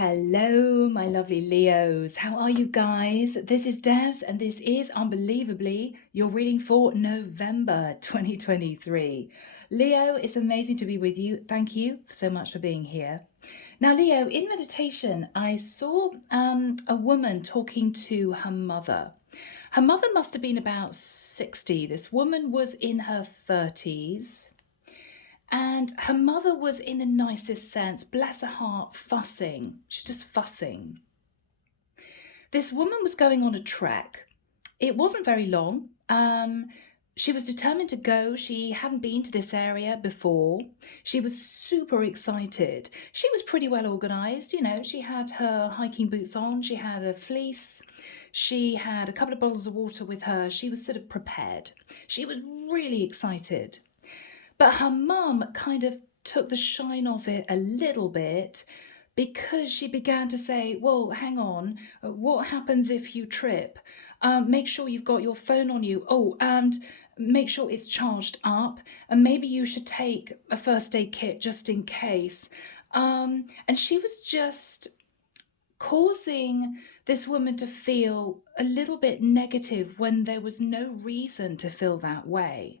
Hello, my lovely Leos. How are you guys? This is Devs, and this is unbelievably your reading for November 2023. Leo, it's amazing to be with you. Thank you so much for being here. Now, Leo, in meditation, I saw a woman talking to her mother. Her mother must have been about 60. This woman was in her 30s. And her mother was, in the nicest sense, bless her heart, fussing. She's just fussing. This woman was going on a trek. It wasn't very long. She was determined to go. She hadn't been to this area before. She was super excited. She was pretty well organized. You know, she had her hiking boots on. She had a fleece. She had a couple of bottles of water with her. She was sort of prepared. She was really excited. But her mum kind of took the shine off it a little bit because she began to say, well, hang on, what happens if you trip? Make sure you've got your phone on you. Oh, and make sure it's charged up. And maybe you should take a first aid kit just in case. And she was just causing this woman to feel a little bit negative when there was no reason to feel that way.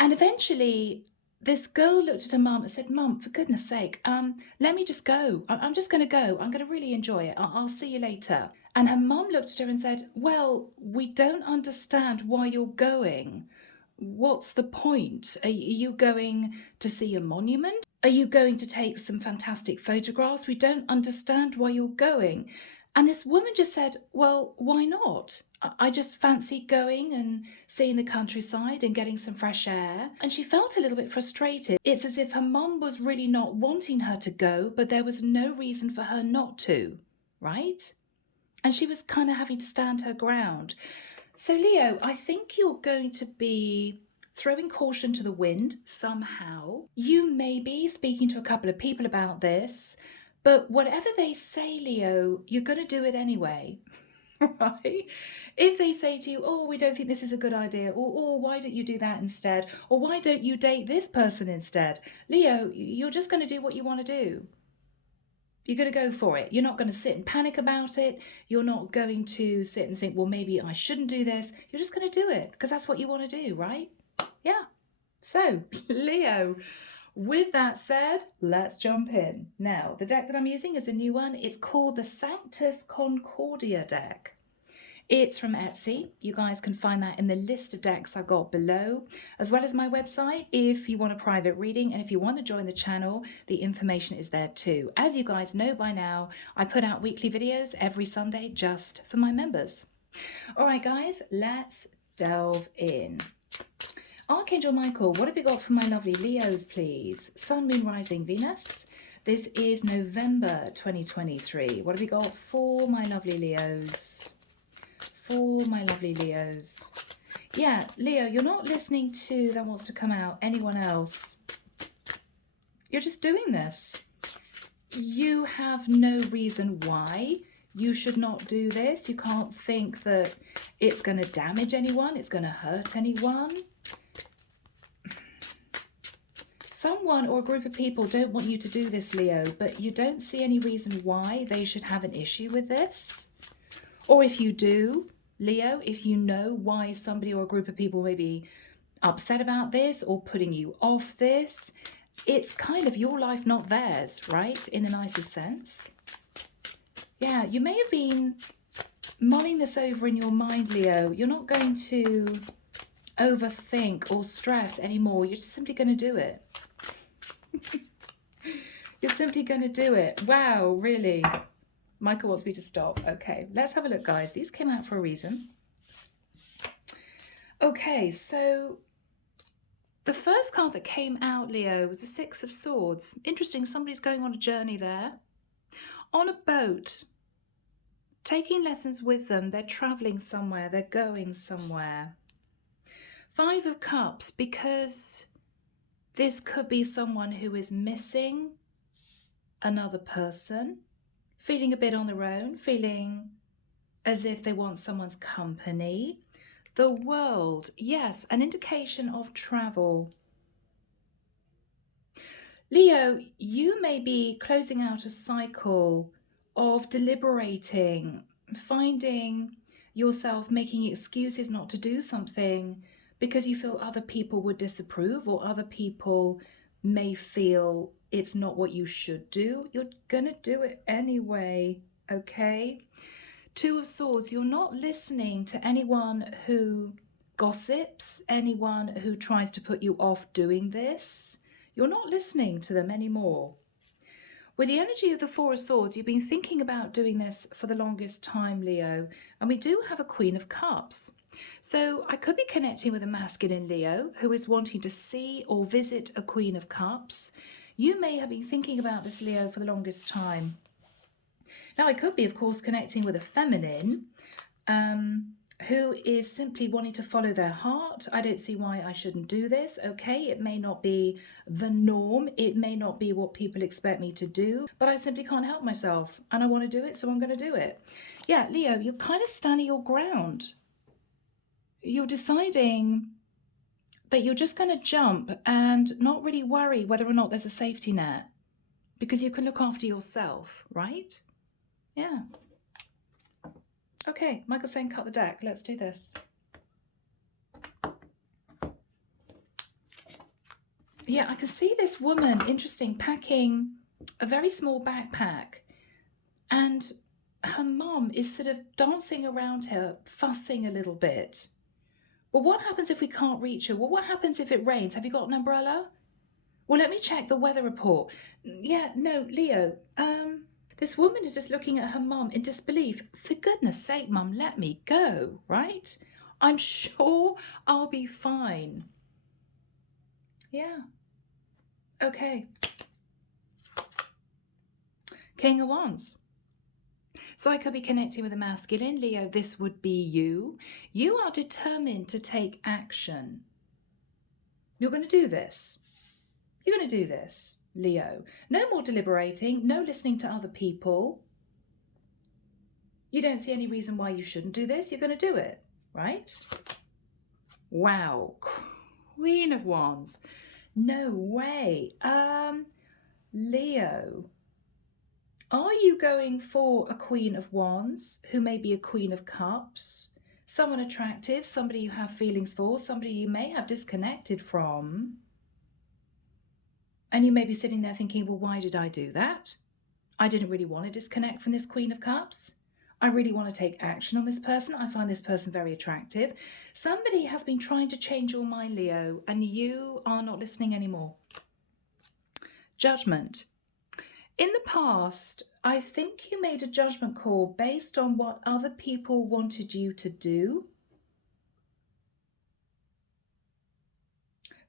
And eventually, this girl looked at her mum and said, Mum, for goodness sake, let me just go. I'm just going to go. I'm going to really enjoy it. I'll see you later. And her mum looked at her and said, well, we don't understand why you're going. What's the point? Are you going to see a monument? Are you going to take some fantastic photographs? We don't understand why you're going. And this woman just said, well, why not? I just fancy going and seeing the countryside and getting some fresh air. And she felt a little bit frustrated. It's as if her mum was really not wanting her to go, but there was no reason for her not to, right? And she was kind of having to stand her ground. So, Leo, I think you're going to be throwing caution to the wind somehow. You may be speaking to a couple of people about this. But whatever they say, Leo, you're going to do it anyway, right? If they say to you, oh, we don't think this is a good idea, or why don't you do that instead? Or why don't you date this person instead? Leo, you're just going to do what you want to do. You're going to go for it. You're not going to sit and panic about it. You're not going to sit and think, well, maybe I shouldn't do this. You're just going to do it because that's what you want to do, right? Yeah. So, Leo, with that said, let's jump in. Now, the deck that I'm using is a new one. It's called the Sanctus Concordia deck. It's from Etsy. You guys can find that in the list of decks I've got below, as well as my website if you want a private reading. And if you want to join the channel, the information is there too. As you guys know by now, I put out weekly videos every Sunday just for my members. All right, guys, let's delve in. Archangel Michael, what have you got for my lovely Leos, please? Sun, Moon, Rising, Venus. This is November 2023. What have you got for my lovely Leos? For my lovely Leos. Yeah, Leo, you're not listening to That Wants to Come Out, anyone else. You're just doing this. You have no reason why you should not do this. You can't think that it's going to damage anyone. It's going to hurt anyone. Someone or a group of people don't want you to do this, Leo, but you don't see any reason why they should have an issue with this. Or if you do, Leo, if you know why somebody or a group of people may be upset about this or putting you off this, it's kind of your life, not theirs, right? In the nicest sense. Yeah, you may have been mulling this over in your mind, Leo. You're not going to overthink or stress anymore. You're just simply going to do it. You're simply going to do it. Wow, really? Michael wants me to stop. Okay, let's have a look, guys. These came out for a reason. Okay, so the first card that came out, Leo, was the Six of Swords. Interesting, somebody's going on a journey there. On a boat, taking lessons with them. They're traveling somewhere. They're going somewhere. Five of Cups, because this could be someone who is missing another person, feeling a bit on their own, feeling as if they want someone's company. The World, yes, an indication of travel. Leo, you may be closing out a cycle of deliberating, finding yourself making excuses not to do something because you feel other people would disapprove or other people may feel it's not what you should do. You're going to do it anyway, okay? Two of Swords, you're not listening to anyone who gossips, anyone who tries to put you off doing this. You're not listening to them anymore. With the energy of the Four of Swords, you've been thinking about doing this for the longest time, Leo, and we do have a Queen of Cups. So I could be connecting with a masculine Leo who is wanting to see or visit a Queen of Cups. You may have been thinking about this, Leo, for the longest time. Now, I could be, of course, connecting with a feminine who is simply wanting to follow their heart. I don't see why I shouldn't do this. Okay, it may not be the norm. It may not be what people expect me to do, but I simply can't help myself and I want to do it, so I'm going to do it. Yeah, Leo, you're kind of standing your ground. You're deciding that you're just going to jump and not really worry whether or not there's a safety net because you can look after yourself, right? Yeah. Okay, Michael's saying cut the deck. Let's do this. Yeah, I can see this woman, interesting, packing a very small backpack. And her mum is sort of dancing around her, fussing a little bit. Well, what happens if we can't reach her? Well, what happens if it rains? Have you got an umbrella? Well, let me check the weather report. Yeah, no, Leo, this woman is just looking at her mum in disbelief. For goodness sake, mum, let me go, right? I'm sure I'll be fine. Yeah. Okay. King of Wands. So I could be connecting with a masculine. Leo, this would be you. You are determined to take action. You're going to do this. You're going to do this, Leo. No more deliberating, no listening to other people. You don't see any reason why you shouldn't do this. You're going to do it, right? Wow. Queen of Wands. No way. Leo, are you going for a Queen of Wands who may be a Queen of Cups? Someone attractive, somebody you have feelings for, somebody you may have disconnected from. And you may be sitting there thinking, well, why did I do that? I didn't really want to disconnect from this Queen of Cups. I really want to take action on this person. I find this person very attractive. Somebody has been trying to change your mind, Leo, and you are not listening anymore. Judgment. In the past, I think you made a judgment call based on what other people wanted you to do.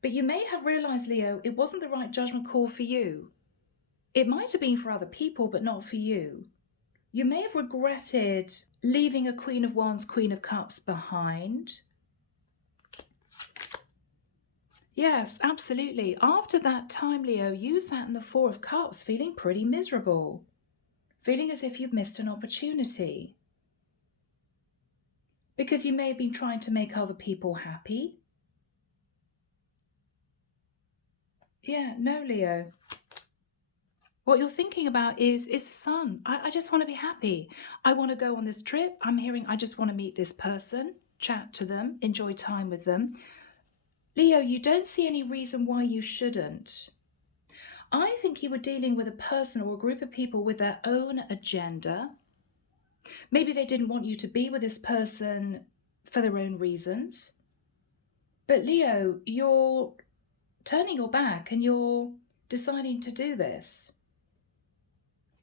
But you may have realized, Leo, it wasn't the right judgment call for you. It might have been for other people, but not for you. You may have regretted leaving a Queen of Wands, Queen of Cups behind. Yes, absolutely. After that time, Leo, you sat in the Four of Cups feeling pretty miserable, feeling as if you'd missed an opportunity. Because you may have been trying to make other people happy. Yeah, no, Leo. What you're thinking about is the sun. I just want to be happy. I want to go on this trip. I'm hearing I just want to meet this person, chat to them, enjoy time with them. Leo, you don't see any reason why you shouldn't. I think you were dealing with a person or a group of people with their own agenda. Maybe they didn't want you to be with this person for their own reasons. But Leo, you're turning your back and you're deciding to do this.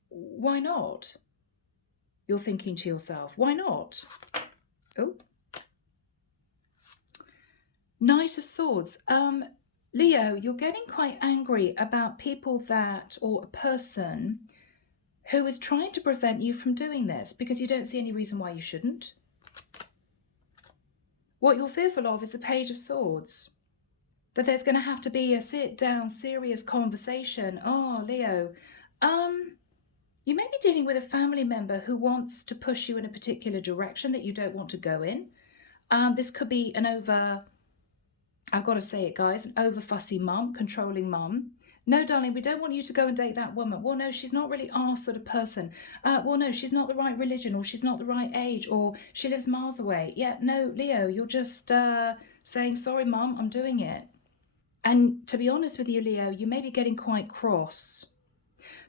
Why not? You're thinking to yourself, why not? Oh. Knight of Swords. Leo, you're getting quite angry about people that, or a person who is trying to prevent you from doing this because you don't see any reason why you shouldn't. What you're fearful of is the Page of Swords. That there's going to have to be a sit-down, serious conversation. Oh, Leo, you may be dealing with a family member who wants to push you in a particular direction that you don't want to go in. This could be an over, I've got to say it, guys, an over fussy mum, controlling mum. No, darling, we don't want you to go and date that woman. Well, no, she's not really our sort of person. Well, no, she's not the right religion, or she's not the right age, or she lives miles away. Yeah, no, Leo, you're just saying, sorry, Mum, I'm doing it. And to be honest with you, Leo, you may be getting quite cross.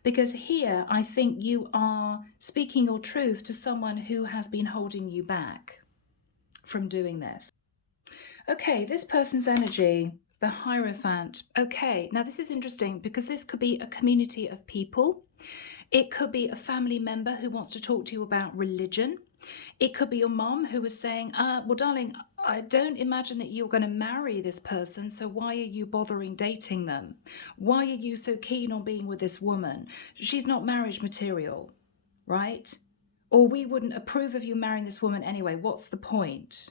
Because here, I think you are speaking your truth to someone who has been holding you back from doing this. Okay, this person's energy, the Hierophant. Okay, now this is interesting because this could be a community of people. It could be a family member who wants to talk to you about religion. It could be your mom who was saying, well, darling, I don't imagine that you're going to marry this person, so why are you bothering dating them? Why are you so keen on being with this woman? She's not marriage material, right? Or we wouldn't approve of you marrying this woman anyway. What's the point?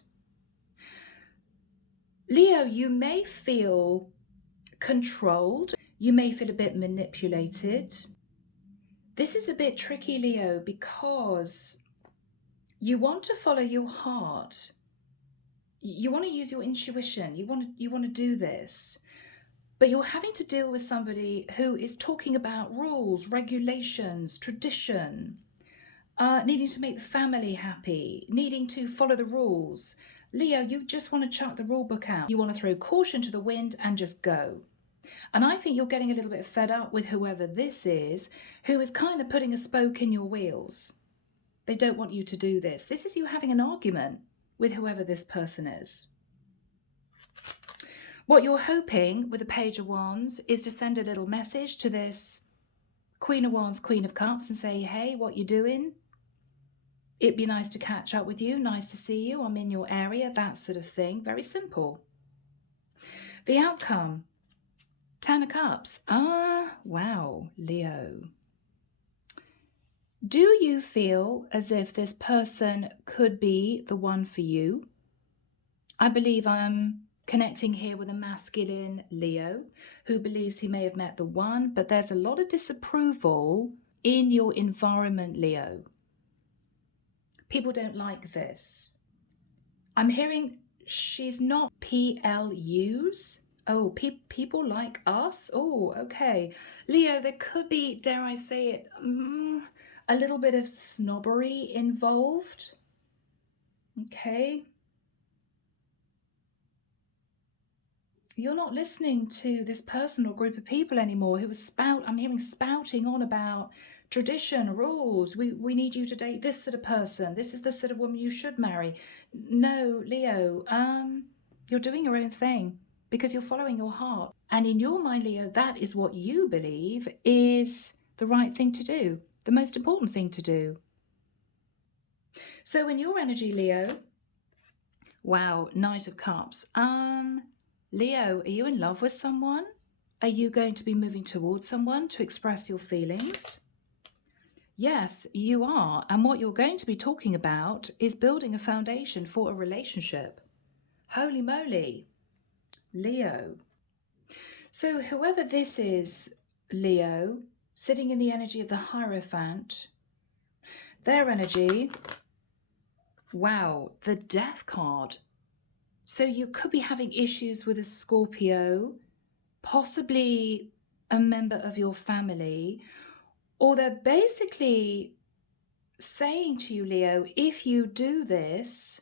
Leo, you may feel controlled. You may feel a bit manipulated. This is a bit tricky, Leo, because you want to follow your heart. You want to use your intuition. You want to do this. But you're having to deal with somebody who is talking about rules, regulations, tradition, needing to make the family happy, needing to follow the rules. Leo, you just want to chuck the rule book out. You want to throw caution to the wind and just go. And I think you're getting a little bit fed up with whoever this is, who is kind of putting a spoke in your wheels. They don't want you to do this. This is you having an argument with whoever this person is. What you're hoping with the Page of Wands is to send a little message to this Queen of Wands, Queen of Cups and say, hey, what you doing? It'd be nice to catch up with you. Nice to see you. I'm in your area. That sort of thing. Very simple. The outcome. Ten of Cups. Wow, Leo. Do you feel as if this person could be the one for you? I believe I'm connecting here with a masculine Leo who believes he may have met the one, but there's a lot of disapproval in your environment, Leo. People don't like this. I'm hearing she's not PLUs. Oh, people like us? Oh, okay. Leo, there could be, dare I say it, a little bit of snobbery involved. Okay. You're not listening to this person or group of people anymore who was I'm hearing spouting on about tradition, rules. We need you to date this sort of person. This is the sort of woman you should marry. No, Leo, you're doing your own thing because you're following your heart. And in your mind, Leo, that is what you believe is the right thing to do, the most important thing to do. So in your energy, Leo, wow, Knight of Cups. Leo, are you in love with someone? Are you going to be moving towards someone to express your feelings? Yes, you are. And what you're going to be talking about is building a foundation for a relationship. Holy moly, Leo. So whoever this is, Leo, sitting in the energy of the Hierophant, their energy, wow, the Death card. So you could be having issues with a Scorpio, possibly a member of your family, or they're basically saying to you, Leo, if you do this,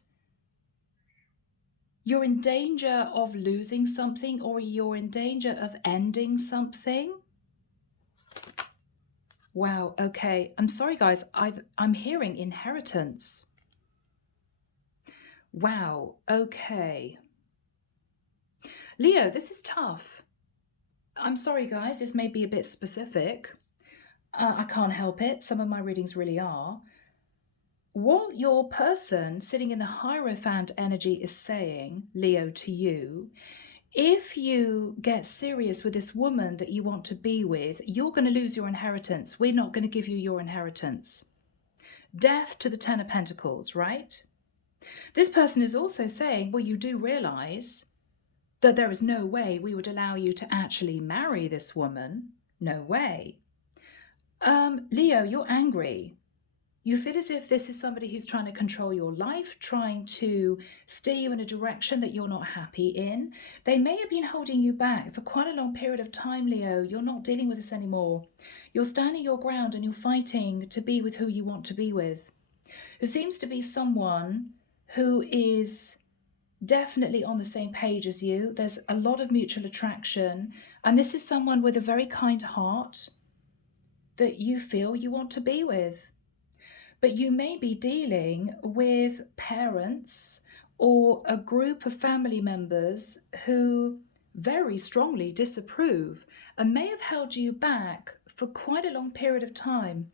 you're in danger of losing something or you're in danger of ending something. Wow, okay. I'm sorry, guys. I'm hearing inheritance. Wow, okay. Leo, this is tough. I'm sorry, guys. This may be a bit specific. I can't help it. Some of my readings really are. What your person sitting in the Hierophant energy is saying, Leo, to you, if you get serious with this woman that you want to be with, you're going to lose your inheritance. We're not going to give you your inheritance. Death to the Ten of Pentacles, right? This person is also saying, well, you do realize that there is no way we would allow you to actually marry this woman. No way. Leo, you're angry. You feel as if this is somebody who's trying to control your life, trying to steer you in a direction that you're not happy in. They may have been holding you back for quite a long period of time, Leo. You're not dealing with this anymore. You're standing your ground and you're fighting to be with who you want to be with. Who seems to be someone who is definitely on the same page as you. There's a lot of mutual attraction. And this is someone with a very kind heart that you feel you want to be with. But you may be dealing with parents or a group of family members who very strongly disapprove and may have held you back for quite a long period of time,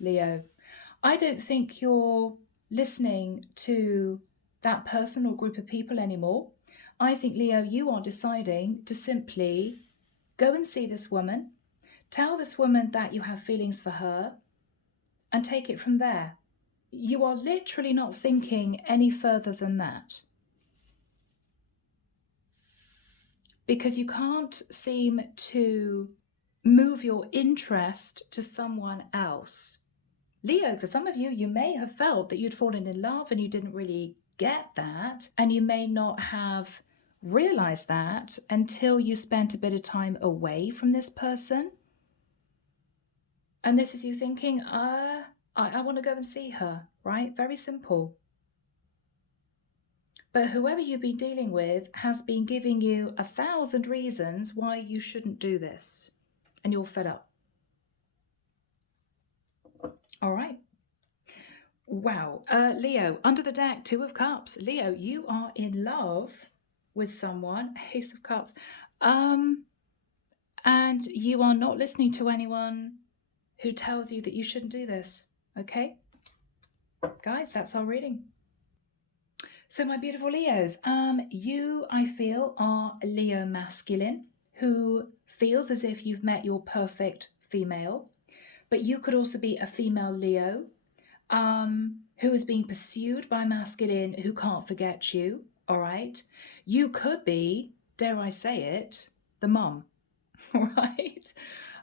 Leo. I don't think you're listening to that person or group of people anymore. I think, Leo, you are deciding to simply go and see this woman, tell this woman that you have feelings for her, and take it from there. You are literally not thinking any further than that. Because you can't seem to move your interest to someone else. Leo, for some of you, you may have felt that you'd fallen in love and you didn't really get that, and you may not have realized that until you spent a bit of time away from this person. And this is you thinking, I want to go and see her, right? Very simple. But whoever you've been dealing with has been giving you 1,000 reasons why you shouldn't do this. And you're fed up. All right. Wow. Leo, under the deck, 2 of Cups. Leo, you are in love with someone, Ace of Cups. And you are not listening to anyone who tells you that you shouldn't do this. Okay? Guys, that's our reading. So my beautiful Leos, you, I feel, are a Leo masculine who feels as if you've met your perfect female, but you could also be a female Leo who is being pursued by masculine who can't forget you, all right? You could be, dare I say it, the mum, all right?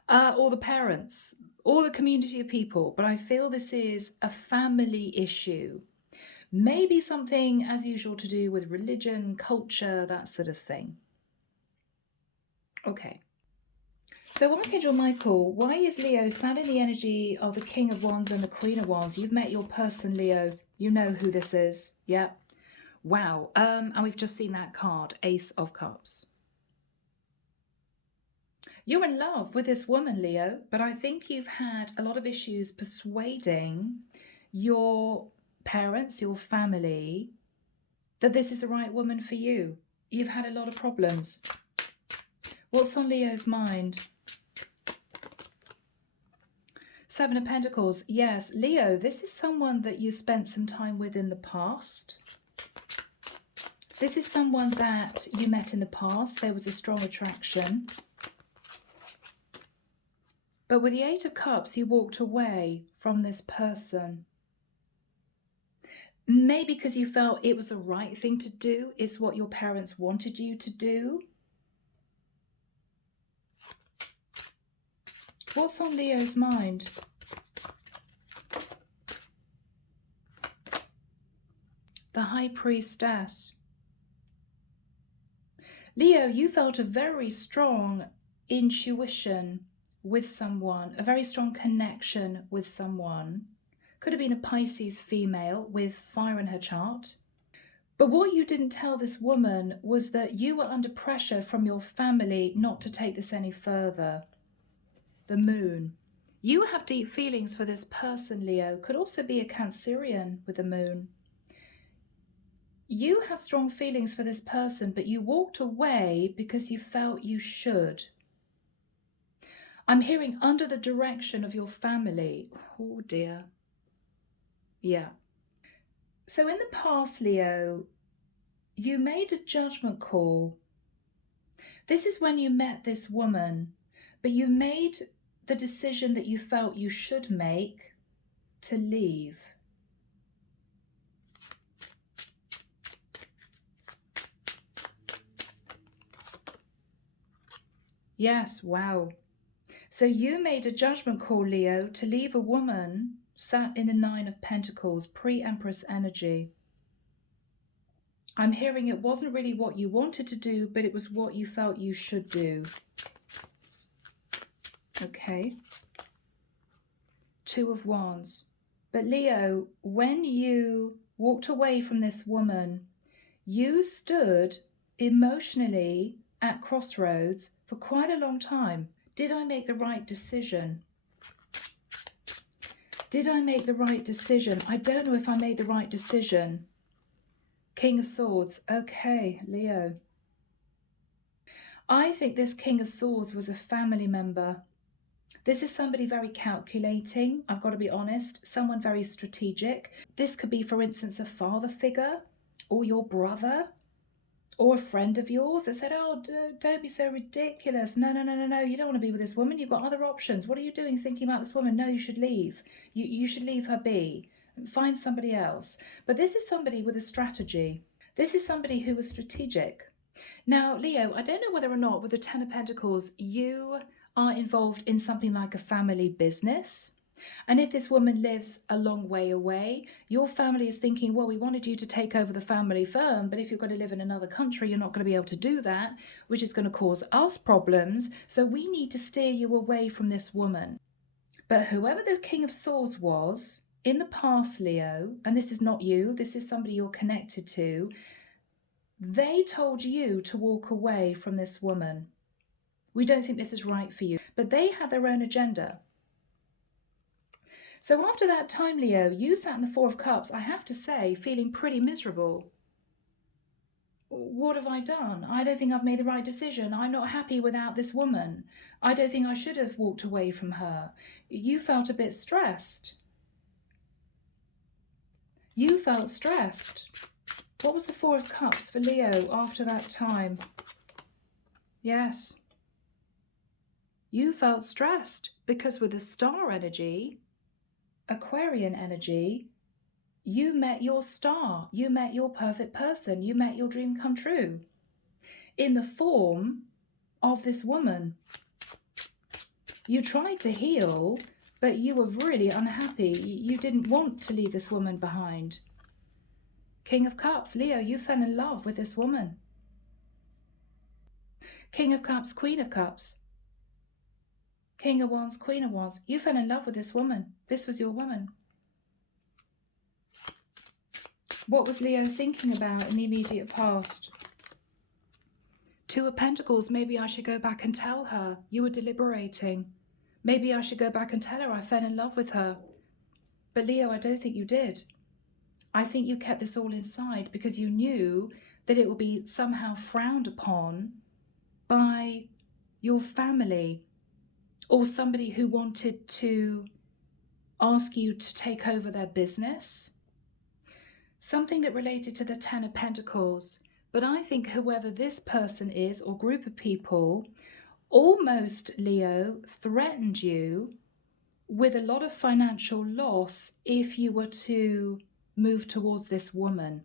Or the parents, or the community of people, but I feel this is a family issue. Maybe something, as usual, to do with religion, culture, that sort of thing. Okay. So Archangel Michael, why is Leo sat in the energy of the King of Wands and the Queen of Wands? You've met your person, Leo. You know who this is. Yeah. Wow. And we've just seen that card, Ace of Cups. You're in love with this woman, Leo, but I think you've had a lot of issues persuading your parents, your family, that this is the right woman for you. You've had a lot of problems. What's on Leo's mind? 7 of Pentacles. Yes, Leo, this is someone that you spent some time with in the past. This is someone that you met in the past. There was a strong attraction. But with the 8 of Cups, you walked away from this person. Maybe because you felt it was the right thing to do, it's what your parents wanted you to do. What's on Leo's mind? The High Priestess. Leo, you felt a very strong intuition with someone, a very strong connection with someone. Could have been a Pisces female with fire in her chart. But what you didn't tell this woman was that you were under pressure from your family not to take this any further. The Moon. You have deep feelings for this person, Leo. Could also be a Cancerian with the Moon. You have strong feelings for this person, but you walked away because you felt you should. I'm hearing under the direction of your family. Oh dear. Yeah. So in the past, Leo, you made a judgment call. This is when you met this woman, but you made the decision that you felt you should make to leave. Yes, wow. So you made a judgment call, Leo, to leave a woman sat in the Nine of Pentacles, pre-Empress energy. I'm hearing it wasn't really what you wanted to do, but it was what you felt you should do. Okay. Two of Wands. But Leo, when you walked away from this woman, you stood emotionally at crossroads for quite a long time. Did I make the right decision? Did I make the right decision? I don't know if I made the right decision. King of Swords. Okay, Leo. I think this King of Swords was a family member. This is somebody very calculating, I've got to be honest, someone very strategic. This could be, for instance, a father figure or your brother or a friend of yours that said, oh, don't be so ridiculous. No, you don't want to be with this woman. You've got other options. What are you doing thinking about this woman? No, you should leave. You should leave her be. Find somebody else. But this is somebody with a strategy. This is somebody who was strategic. Now, Leo, I don't know whether or not with the Ten of Pentacles, you are involved in something like a family business. And if this woman lives a long way away, your family is thinking, well, we wanted you to take over the family firm, but if you're going to live in another country, you're not going to be able to do that, which is going to cause us problems. So we need to steer you away from this woman. But whoever the King of Swords was in the past, Leo, and this is not you, this is somebody you're connected to, they told you to walk away from this woman. We don't think this is right for you. But they had their own agenda. So after that time, Leo, you sat in the Four of Cups, I have to say, feeling pretty miserable. What have I done? I don't think I've made the right decision. I'm not happy without this woman. I don't think I should have walked away from her. You felt a bit stressed. You felt stressed. What was the Four of Cups for Leo after that time? Yes. You felt stressed because with the star energy, Aquarian energy, you met your star, you met your perfect person, you met your dream come true in the form of this woman. You tried to heal, but you were really unhappy. You didn't want to leave this woman behind. King of Cups, Leo, you fell in love with this woman. King of Cups, Queen of Cups. King of Wands, Queen of Wands. You fell in love with this woman. This was your woman. What was Leo thinking about in the immediate past? Two of Pentacles. Maybe I should go back and tell her. You were deliberating. Maybe I should go back and tell her I fell in love with her. But Leo, I don't think you did. I think you kept this all inside because you knew that it would be somehow frowned upon by your family or somebody who wanted to ask you to take over their business. Something that related to the Ten of Pentacles. But I think whoever this person is or group of people almost, Leo, threatened you with a lot of financial loss if you were to move towards this woman.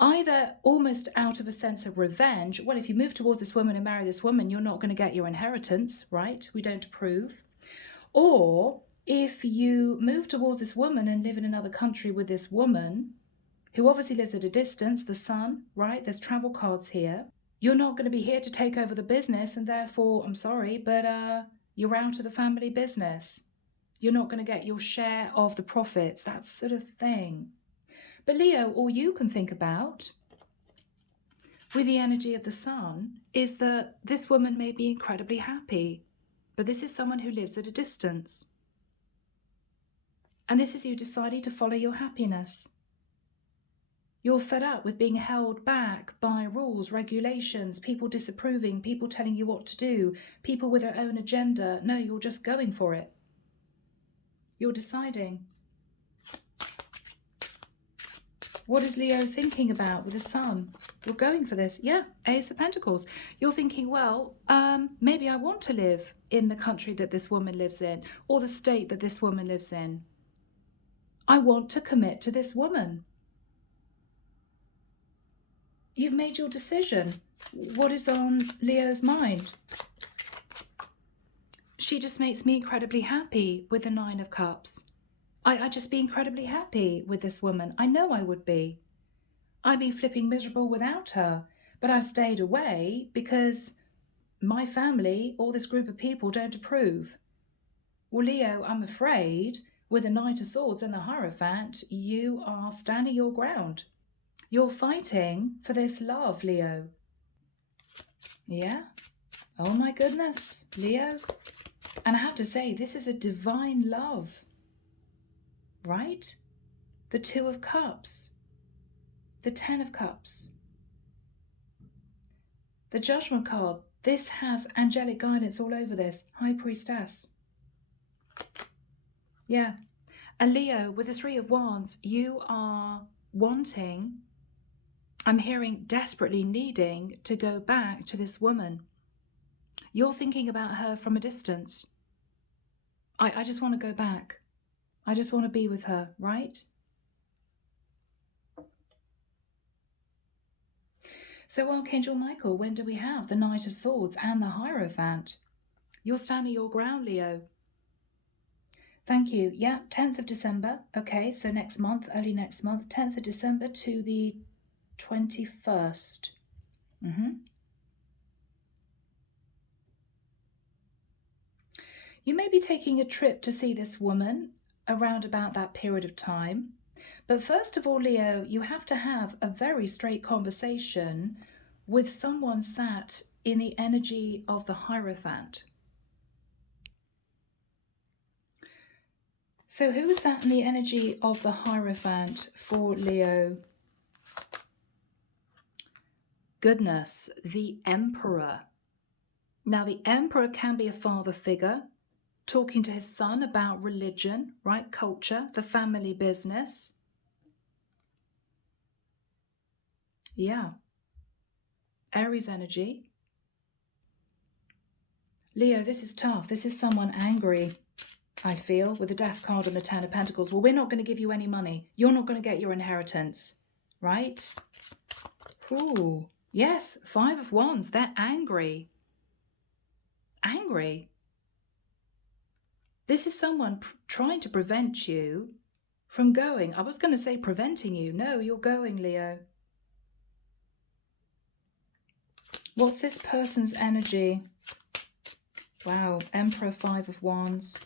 Either almost out of a sense of revenge. Well, if you move towards this woman and marry this woman, you're not going to get your inheritance, right? We don't approve. Or if you move towards this woman and live in another country with this woman, who obviously lives at a distance, the sun, right? There's travel cards here. You're not going to be here to take over the business, and therefore, I'm sorry, but you're out of the family business. You're not going to get your share of the profits, that sort of thing. But Leo, all you can think about with the energy of the sun is that this woman may be incredibly happy, but this is someone who lives at a distance. And this is you deciding to follow your happiness. You're fed up with being held back by rules, regulations, people disapproving, people telling you what to do, people with their own agenda. No, you're just going for it. You're deciding. What is Leo thinking about with the sun? You're going for this. Yeah, Ace of Pentacles. You're thinking, well, maybe I want to live in the country that this woman lives in or the state that this woman lives in. I want to commit to this woman. You've made your decision. What is on Leo's mind? She just makes me incredibly happy with the Nine of Cups. I'd just be incredibly happy with this woman. I know I would be. I'd be flipping miserable without her. But I've stayed away because my family, or this group of people, don't approve. Well, Leo, I'm afraid with the Knight of Swords and the Hierophant, you are standing your ground. You're fighting for this love, Leo. Yeah? Oh my goodness, Leo. And I have to say, this is a divine love, right? The Two of Cups, the Ten of Cups, the Judgment card. This has angelic guidance all over this. High Priestess. Yeah. And Leo, with the Three of Wands, you are wanting, I'm hearing desperately needing to go back to this woman. You're thinking about her from a distance. I just want to go back. I just want to be with her, right? So Archangel Michael, when do we have the Knight of Swords and the Hierophant? You're standing your ground, Leo. Thank you. Yeah, 10th of December. Okay, so next month, early next month, 10th of December to the 21st. You may be taking a trip to see this woman around about that period of time. But first of all, Leo, you have to have a very straight conversation with someone sat in the energy of the Hierophant. So who is sat in the energy of the Hierophant for Leo? Goodness, the Emperor. Now, the Emperor can be a father figure talking to his son about religion, right? Culture, the family business. Yeah. Aries energy. Leo, this is tough. This is someone angry, I feel, with the Death card and the Ten of Pentacles. Well, we're not going to give you any money. You're not going to get your inheritance, right? Ooh. Yes, Five of Wands. They're angry. Angry. This is someone trying to prevent you from going. I was going to say preventing you. No, you're going, Leo. What's this person's energy? Wow, Emperor, Five of Wands.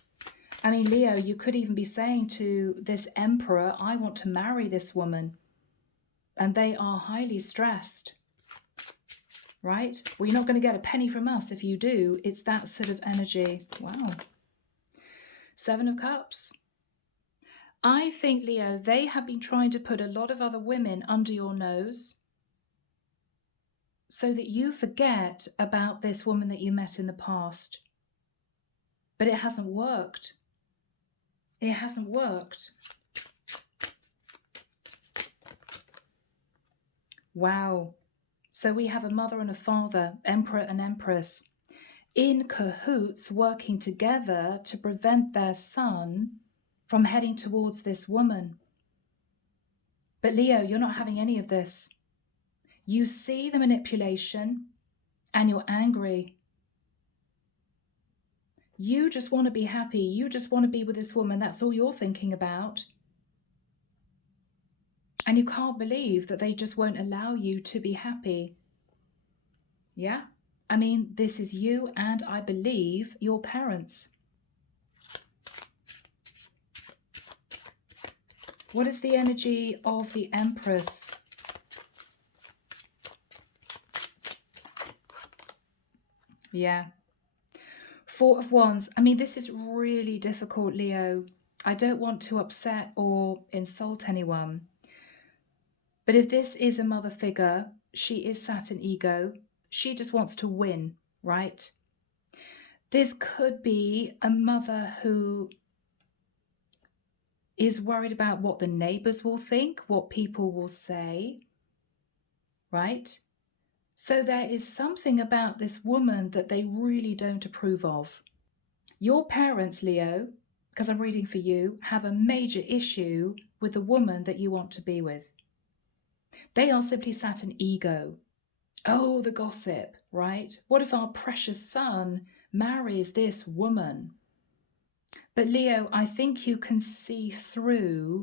I mean, Leo, you could even be saying to this Emperor, I want to marry this woman. And they are highly stressed, right? Well, you're not going to get a penny from us if you do. It's that sort of energy. Wow. Seven of Cups. I think, Leo, they have been trying to put a lot of other women under your nose so that you forget about this woman that you met in the past. But it hasn't worked. It hasn't worked. Wow. So we have a mother and a father, Emperor and Empress, in cahoots working together to prevent their son from heading towards this woman. But Leo, you're not having any of this. You see the manipulation and you're angry. You just want to be happy. You just want to be with this woman. That's all you're thinking about. And you can't believe that they just won't allow you to be happy. Yeah? I mean, this is you and, I believe, your parents. What is the energy of the Empress? Yeah. Four of Wands. I mean, this is really difficult, Leo. I don't want to upset or insult anyone. But if this is a mother figure, she is sat in ego. She just wants to win, right? This could be a mother who is worried about what the neighbors will think, what people will say, right? So there is something about this woman that they really don't approve of. Your parents, Leo, because I'm reading for you, have a major issue with the woman that you want to be with. They are simply sat in ego. Oh, the gossip, right? What if our precious son marries this woman. But Leo, I think you can see through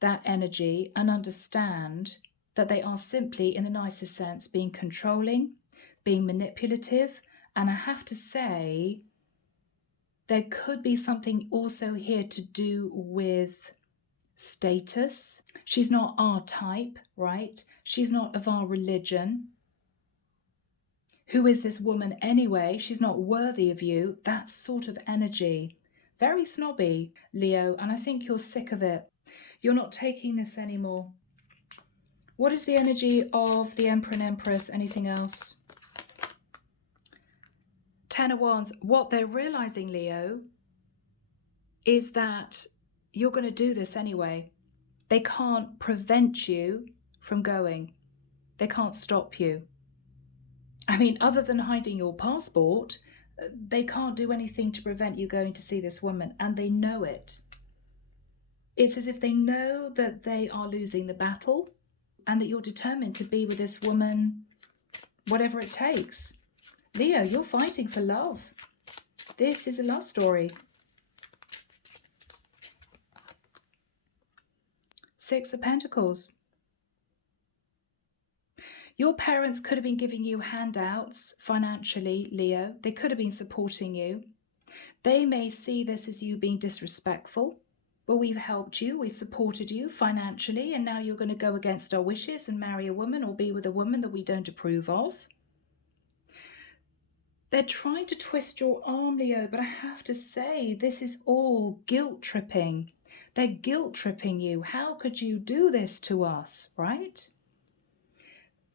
that energy and understand that they are simply, in the nicest sense, being controlling, being manipulative. And I have to say, there could be something also here to do with status. She's not our type, right? She's not of our religion. Who is this woman anyway? She's not worthy of you. That sort of energy. Very snobby, Leo, and I think you're sick of it. You're not taking this anymore. What is the energy of the Emperor and Empress? Anything else? Ten of Wands. What they're realizing, Leo, is that you're going to do this anyway. They can't prevent you from going. They can't stop you. I mean, other than hiding your passport, they can't do anything to prevent you going to see this woman, and they know it. It's as if they know that they are losing the battle and that you're determined to be with this woman, whatever it takes. Leo, you're fighting for love. This is a love story. Six of Pentacles. Your parents could have been giving you handouts financially, Leo. They could have been supporting you. They may see this as you being disrespectful. Well, we've helped you, we've supported you financially, and now you're going to go against our wishes and marry a woman or be with a woman that we don't approve of. They're trying to twist your arm, Leo, but I have to say, this is all guilt tripping. They're guilt tripping you. How could you do this to us, right?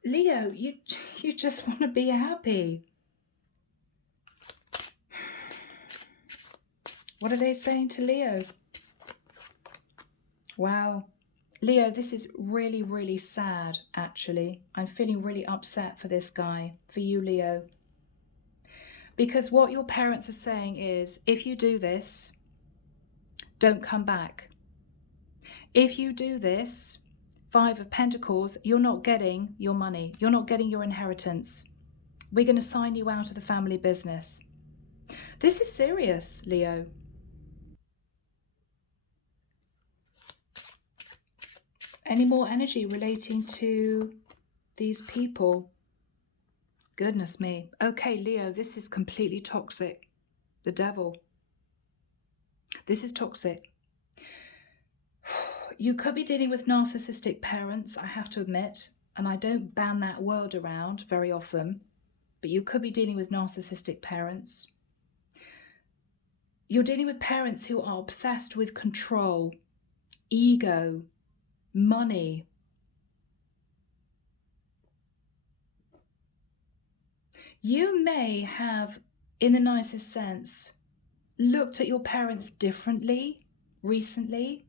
Leo, you just want to be happy. What are they saying to Leo? Wow. Leo, this is really, really sad, actually. I'm feeling really upset for this guy, for you, Leo. Because what your parents are saying is, if you do this, don't come back. If you do this, Five of Pentacles, you're not getting your money. You're not getting your inheritance. We're going to sign you out of the family business. This is serious, Leo. Any more energy relating to these people? Goodness me. Okay, Leo, this is completely toxic. The Devil. This is toxic. You could be dealing with narcissistic parents, I have to admit, and I don't ban that word around very often, but you could be dealing with narcissistic parents. You're dealing with parents who are obsessed with control, ego, money. You may have, in the nicest sense, looked at your parents differently recently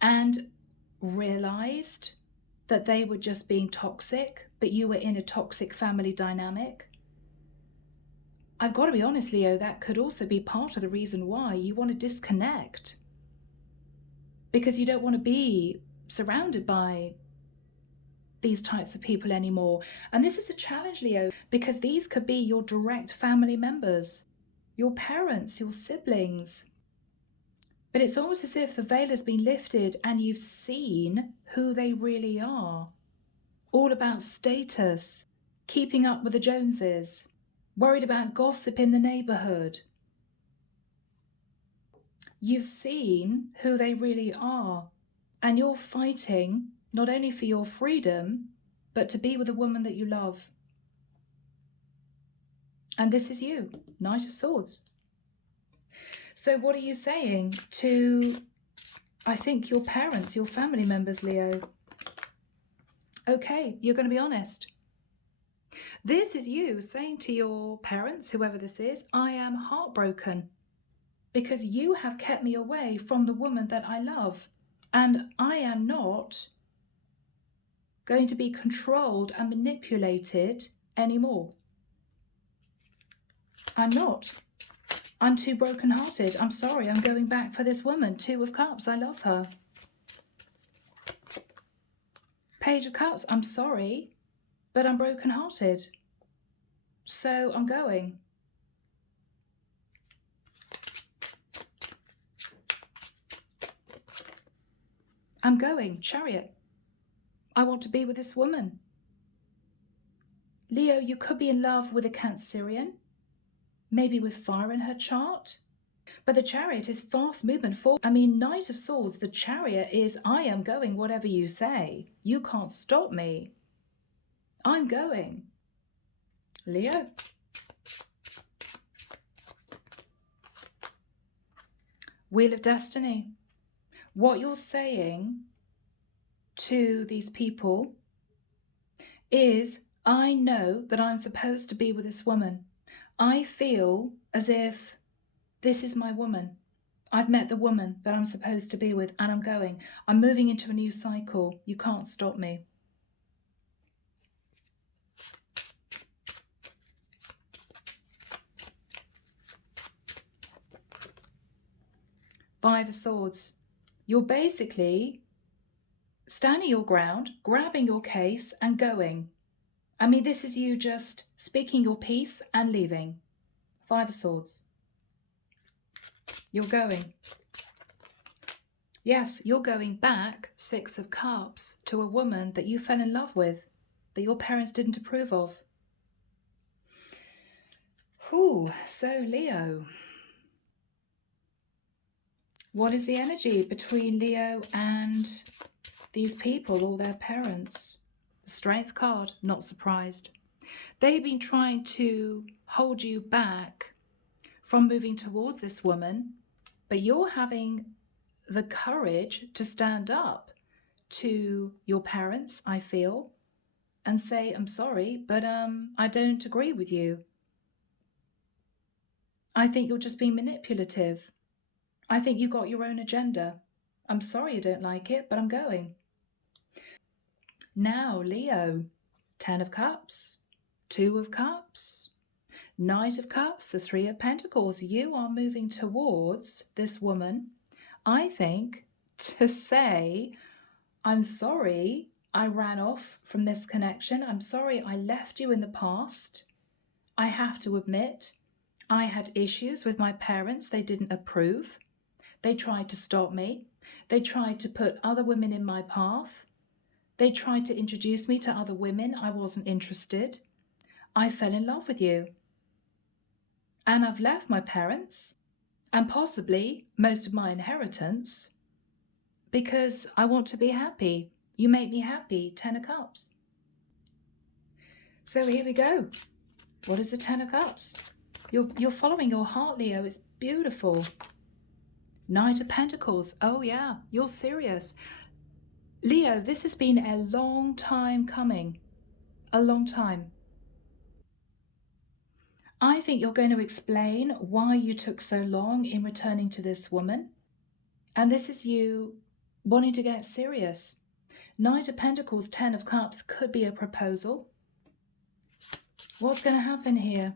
and realized that they were just being toxic, but you were in a toxic family dynamic. I've got to be honest, Leo, that could also be part of the reason why you want to disconnect, because you don't want to be surrounded by these types of people anymore. And this is a challenge, Leo, because these could be your direct family members, your parents, your siblings. But it's almost as if the veil has been lifted and you've seen who they really are. All about status, keeping up with the Joneses, worried about gossip in the neighborhood. You've seen who they really are, and you're fighting not only for your freedom, but to be with a woman that you love. And this is you, Knight of Swords. So what are you saying to, I think, your parents, your family members, Leo? Okay, you're going to be honest. This is you saying to your parents, whoever this is, I am heartbroken because you have kept me away from the woman that I love. And I am not going to be controlled and manipulated anymore. I'm not. I'm too brokenhearted. I'm sorry, I'm going back for this woman. Two of Cups, I love her. Page of Cups, I'm sorry, but I'm brokenhearted. So I'm going. I'm going. Chariot. I want to be with this woman. Leo, you could be in love with a Cancerian, maybe with fire in her chart. But the Chariot is fast movement forward. I mean, Knight of Swords, the Chariot is, I am going whatever you say. You can't stop me. I'm going. Leo. Wheel of Destiny. What you're saying to these people is, I know that I'm supposed to be with this woman. I feel as if this is my woman. I've met the woman that I'm supposed to be with, and I'm going. I'm moving into a new cycle. You can't stop me. Five of Swords. You're basically standing your ground, grabbing your case and going. I mean, this is you just speaking your piece and leaving. Five of Swords. You're going. Yes, you're going back, Six of Cups, to a woman that you fell in love with, that your parents didn't approve of. Whew, so Leo. What is the energy between Leo and these people or their parents? The Strength card, not surprised. They've been trying to hold you back from moving towards this woman, but you're having the courage to stand up to your parents, I feel, and say, I'm sorry, but I don't agree with you. I think you're just being manipulative. I think you got your own agenda. I'm sorry you don't like it, but I'm going. Now, Leo, 10 of Cups, 2 of Cups, Knight of Cups, the 3 of Pentacles. You are moving towards this woman, I think, to say, I'm sorry I ran off from this connection. I'm sorry I left you in the past. I have to admit, I had issues with my parents. They didn't approve. They tried to stop me. They tried to put other women in my path. They tried to introduce me to other women. I wasn't interested. I fell in love with you. And I've left my parents and possibly most of my inheritance because I want to be happy. You make me happy. 10 of Cups. So here we go. What is the 10 of Cups? You're following your heart, Leo. It's beautiful. Knight of Pentacles. Oh yeah, you're serious. Leo, this has been a long time coming. A long time. I think you're going to explain why you took so long in returning to this woman. And this is you wanting to get serious. Knight of Pentacles, 10 of Cups could be a proposal. What's going to happen here?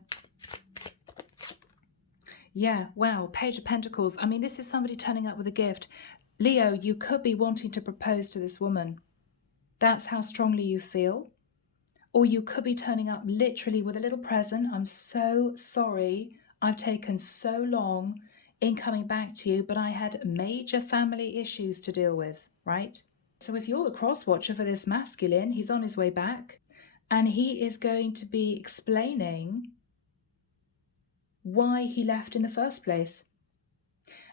Yeah, wow, Page of Pentacles. I mean, this is somebody turning up with a gift. Leo, you could be wanting to propose to this woman. That's how strongly you feel. Or you could be turning up literally with a little present. I'm so sorry I've taken so long in coming back to you, but I had major family issues to deal with, right? So if you're the cross watcher for this masculine, he's on his way back and he is going to be explaining why he left in the first place.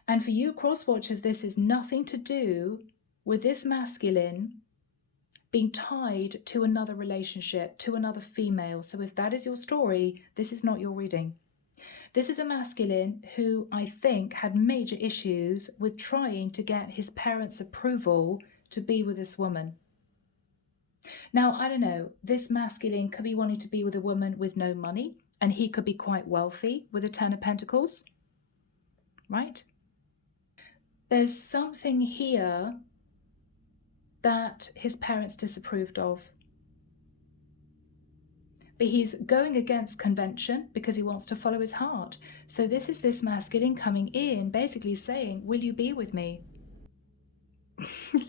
And for you cross watchers, this is nothing to do with this masculine being tied to another relationship, to another female. So if that is your story, this is not your reading. This is a masculine who I think had major issues with trying to get his parents' approval to be with this woman. Now, I don't know, this masculine could be wanting to be with a woman with no money, and he could be quite wealthy with a 10 of Pentacles, right? There's something here that his parents disapproved of. But he's going against convention because he wants to follow his heart. So this is this masculine coming in, basically saying, will you be with me?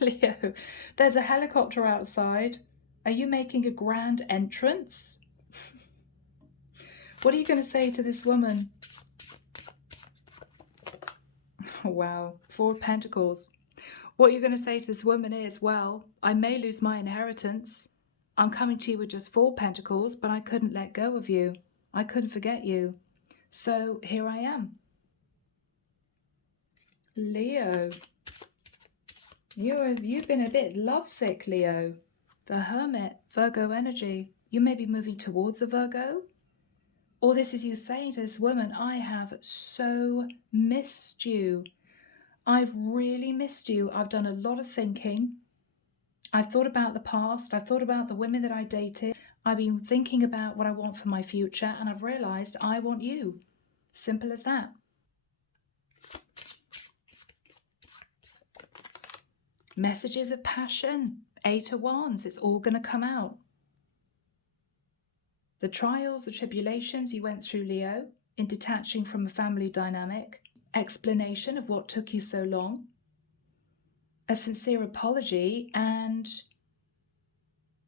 Leo, there's a helicopter outside. Are you making a grand entrance? What are you going to say to this woman? Oh, wow. Four of Pentacles. What you're going to say to this woman is, well, I may lose my inheritance. I'm coming to you with just 4 pentacles, but I couldn't let go of you. I couldn't forget you. So here I am. Leo. You've been a bit lovesick, Leo. The Hermit, Virgo energy. You may be moving towards a Virgo. Or this is you saying to this woman, I have so missed you. I've really missed you. I've done a lot of thinking. I've thought about the past. I've thought about the women that I dated. I've been thinking about what I want for my future, and I've realized I want you. Simple as that. Messages of passion, 8 of Wands. It's all going to come out. The trials, the tribulations you went through, Leo, in detaching from a family dynamic. Explanation of what took you so long. A sincere apology, and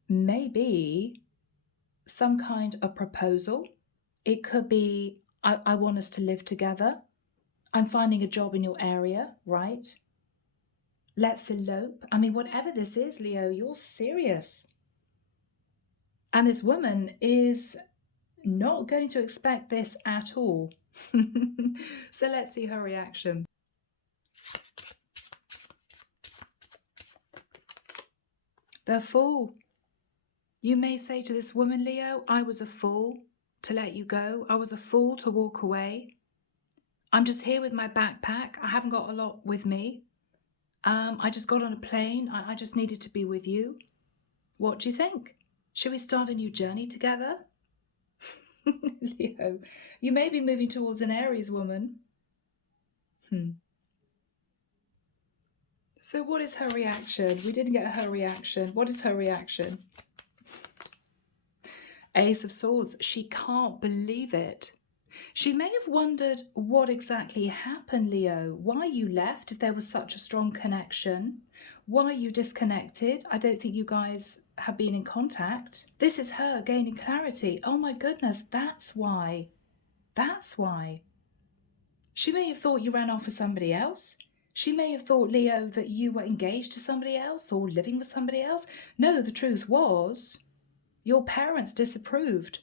maybe some kind of proposal. It could be, I want us to live together. I'm finding a job in your area, right? Let's elope. I mean, whatever this is, Leo, you're serious. And this woman is not going to expect this at all. So let's see her reaction. The Fool. You may say to this woman, Leo, I was a fool to let you go. I was a fool to walk away. I'm just here with my backpack. I haven't got a lot with me. I just got on a plane. I just needed to be with you. What do you think? Should we start a new journey together? Leo, you may be moving towards an Aries woman. So what is her reaction? We didn't get her reaction. What is her reaction? Ace of Swords. She can't believe it. She may have wondered what exactly happened, Leo, why you left if there was such a strong connection, why you disconnected. I don't think you guys have been in contact. This is her gaining clarity. Oh my goodness, that's why. That's why. She may have thought you ran off with somebody else. She may have thought, Leo, that you were engaged to somebody else or living with somebody else. No, the truth was your parents disapproved.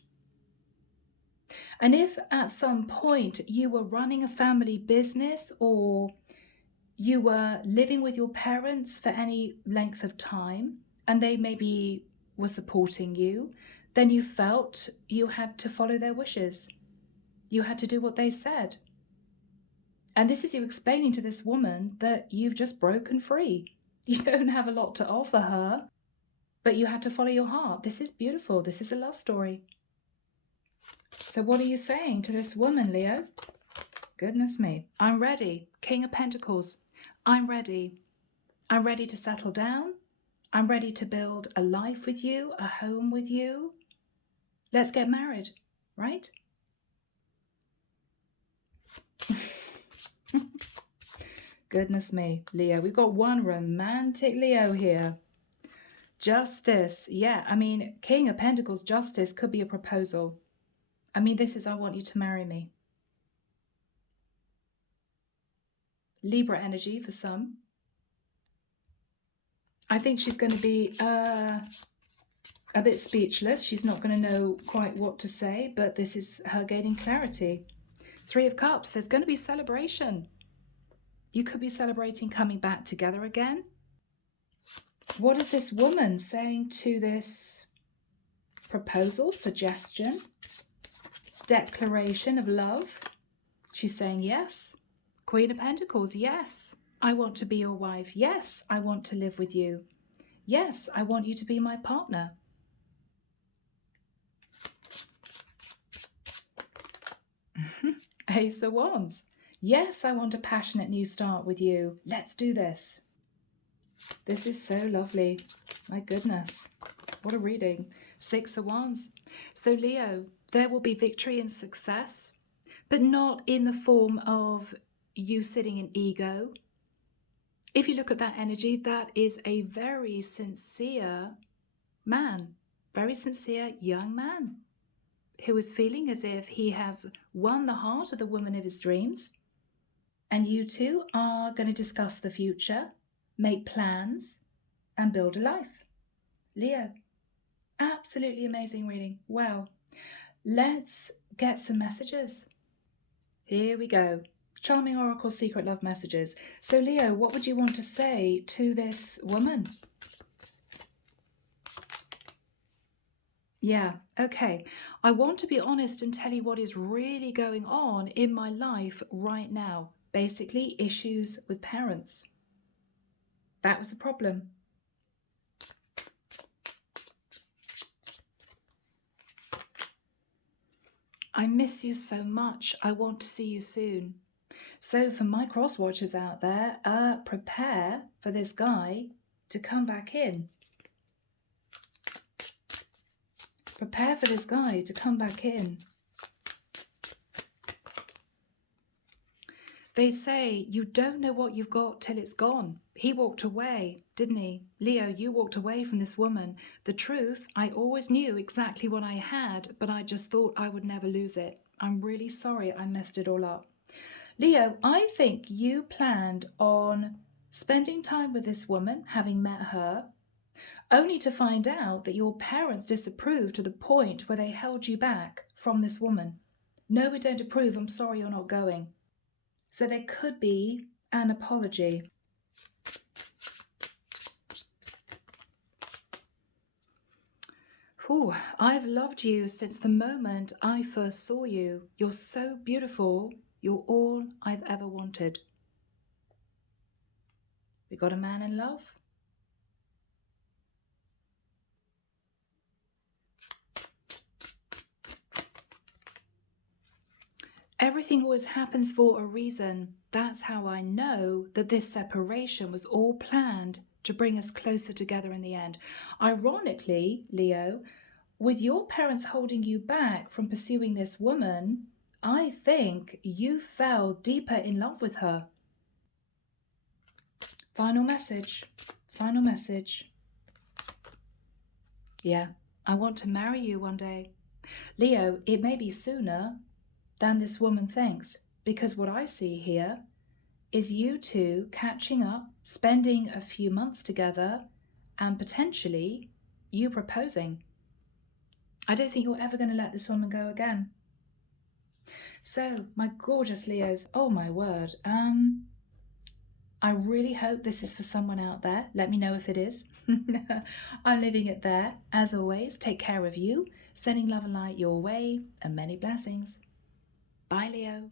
And if at some point you were running a family business or you were living with your parents for any length of time and they maybe were supporting you, then you felt you had to follow their wishes. You had to do what they said. And this is you explaining to this woman that you've just broken free. You don't have a lot to offer her, but you had to follow your heart. This is beautiful. This is a love story. So what are you saying to this woman, Leo? Goodness me. I'm ready. King of Pentacles. I'm ready. I'm ready to settle down. I'm ready to build a life with you, a home with you. Let's get married, right? Goodness me, Leo. We've got one romantic Leo here. Justice. Yeah, I mean, King of Pentacles, justice could be a proposal. I mean, this is, I want you to marry me. Libra energy for some. I think she's going to be a bit speechless. She's not going to know quite what to say, but this is her gaining clarity. 3 of Cups. There's going to be celebration. You could be celebrating coming back together again. What is this woman saying to this proposal, suggestion, declaration of love? She's saying yes. Queen of Pentacles, yes, I want to be your wife. Yes, I want to live with you. Yes, I want you to be my partner. Ace of Wands. Yes, I want a passionate new start with you. Let's do this. This is so lovely. My goodness. What a reading. 6 of Wands. So Leo, there will be victory and success, but not in the form of you sitting in ego. If you look at that energy, that is a very sincere man, very sincere young man. who is feeling as if he has won the heart of the woman of his dreams. And you two are going to discuss the future, make plans, and build a life. Leo, absolutely amazing reading. Wow. Let's get some messages. Here we go. Charming Oracle Secret Love Messages. So, Leo, what would you want to say to this woman? Yeah, okay. I want to be honest and tell you what is really going on in my life right now. Basically, issues with parents. That was the problem. I miss you so much. I want to see you soon. So for my cross watchers out there, prepare for this guy to come back in. Prepare for this guy to come back in. They say you don't know what you've got till it's gone. He walked away, didn't he? Leo, you walked away from this woman. The truth, I always knew exactly what I had, but I just thought I would never lose it. I'm really sorry I messed it all up. Leo, I think you planned on spending time with this woman, having met her, only to find out that your parents disapproved to the point where they held you back from this woman. No, we don't approve. I'm sorry you're not going. So there could be an apology. Ooh, I've loved you since the moment I first saw you. You're so beautiful. You're all I've ever wanted. We got a man in love? Everything always happens for a reason. That's how I know that this separation was all planned to bring us closer together in the end. Ironically, Leo, with your parents holding you back from pursuing this woman, I think you fell deeper in love with her. Final message. Final message. Yeah, I want to marry you one day. Leo, it may be sooner than this woman thinks, because what I see here is you two catching up, spending a few months together, and potentially you proposing. I don't think you're ever going to let this woman go again. So, my gorgeous Leos, oh my word, I really hope this is for someone out there. Let me know if it is. I'm leaving it there. As always, take care of you, sending love and light your way, and many blessings. Bye, Leo.